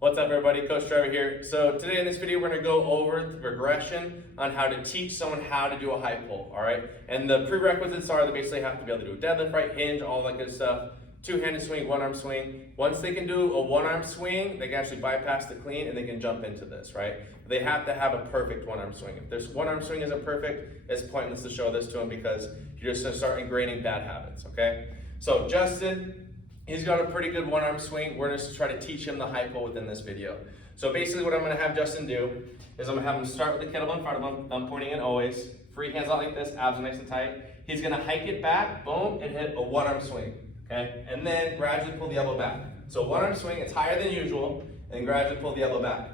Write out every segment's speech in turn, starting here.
What's up everybody, Coach Trevor here. So today in this video we're going to go over the progression on how to teach someone how to do a high pull, alright? And the prerequisites are they basically have to be able to do a deadlift, right, hinge, all that good stuff, two-handed swing, one-arm swing. Once they can do a one-arm swing, they can actually bypass the clean and they can jump into this, right? They have to have a perfect one-arm swing. If this one-arm swing isn't perfect, it's pointless to show this to them because you're just going to start ingraining bad habits, okay? So Justin, he's got a pretty good one-arm swing. We're going to try to teach him the high pull within this video. So basically what I'm going to have Justin do is I'm going to have him start with the kettlebell in front of him, thumb pointing in always, free hands out like this, abs are nice and tight. He's going to hike it back, boom, and hit a one-arm swing, okay? And then gradually pull the elbow back. So one-arm swing, it's higher than usual, and gradually pull the elbow back.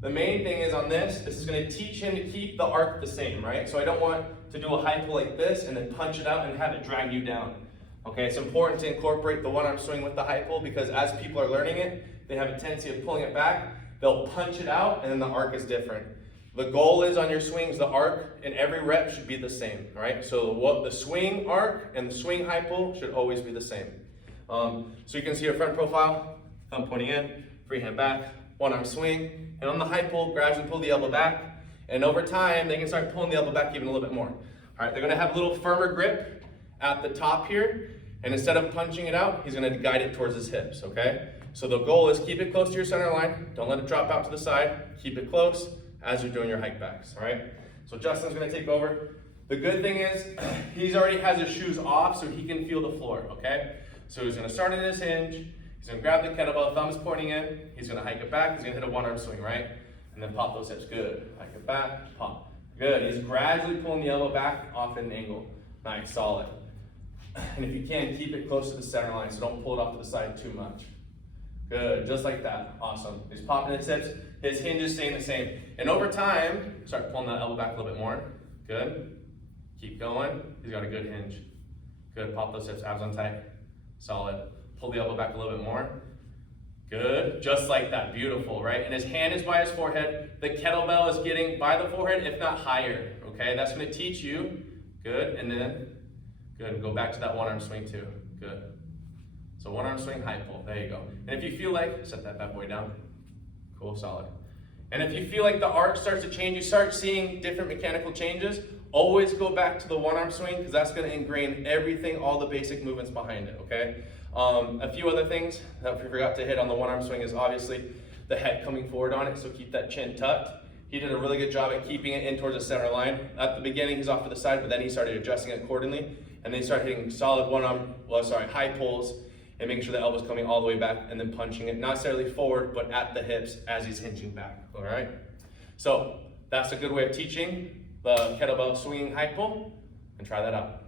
The main thing is on this is going to teach him to keep the arc the same, right? So I don't want to do a high pull like this and then punch it out and have it drag you down. Okay, it's important to incorporate the one-arm swing with the high pull because as people are learning it, they have a tendency of pulling it back, they'll punch it out, and then the arc is different. The goal is on your swings, the arc in every rep should be the same, right? So what the swing arc and the swing high pull should always be the same. So you can see your front profile, thumb pointing in, free hand back, one-arm swing, and on the high pull, gradually pull the elbow back, and over time, they can start pulling the elbow back even a little bit more. All right, they're gonna have a little firmer grip at the top here, and instead of punching it out, he's gonna guide it towards his hips, okay? So the goal is keep it close to your center line, don't let it drop out to the side, keep it close as you're doing your hike backs, all right? So Justin's gonna take over. The good thing is, he already has his shoes off so he can feel the floor, okay? So he's gonna start in his hinge, he's gonna grab the kettlebell, thumbs pointing in, he's gonna hike it back, he's gonna hit a one-arm swing, right? And then pop those hips, good. Hike it back, pop, good. He's gradually pulling the elbow back off at an angle. Nice, solid. And if you can, keep it close to the center line, so don't pull it off to the side too much. Good, just like that, awesome. He's popping his hips, his hinge is staying the same. And over time, start pulling that elbow back a little bit more. Good, keep going. He's got a good hinge. Good, pop those hips, abs on tight, solid. Pull the elbow back a little bit more. Good, just like that, beautiful, right? And his hand is by his forehead. The kettlebell is getting by the forehead, if not higher, okay? That's gonna teach you, good, and then, good, go back to that one-arm swing too, good. So one-arm swing, high pull, there you go. And if you feel like, set that bad boy down, cool, solid. And if you feel like the arc starts to change, you start seeing different mechanical changes, always go back to the one-arm swing because that's gonna ingrain everything, all the basic movements behind it, okay? A few other things that we forgot to hit on the one-arm swing is obviously the head coming forward on it, so keep that chin tucked. He did a really good job at keeping it in towards the center line. At the beginning, he's off to the side, but then he started adjusting it accordingly, and then he started hitting solid high pulls, and making sure the elbow's coming all the way back, and then punching it, not necessarily forward, but at the hips as he's hinging back, all right? So that's a good way of teaching the kettlebell swinging high pull, and try that out.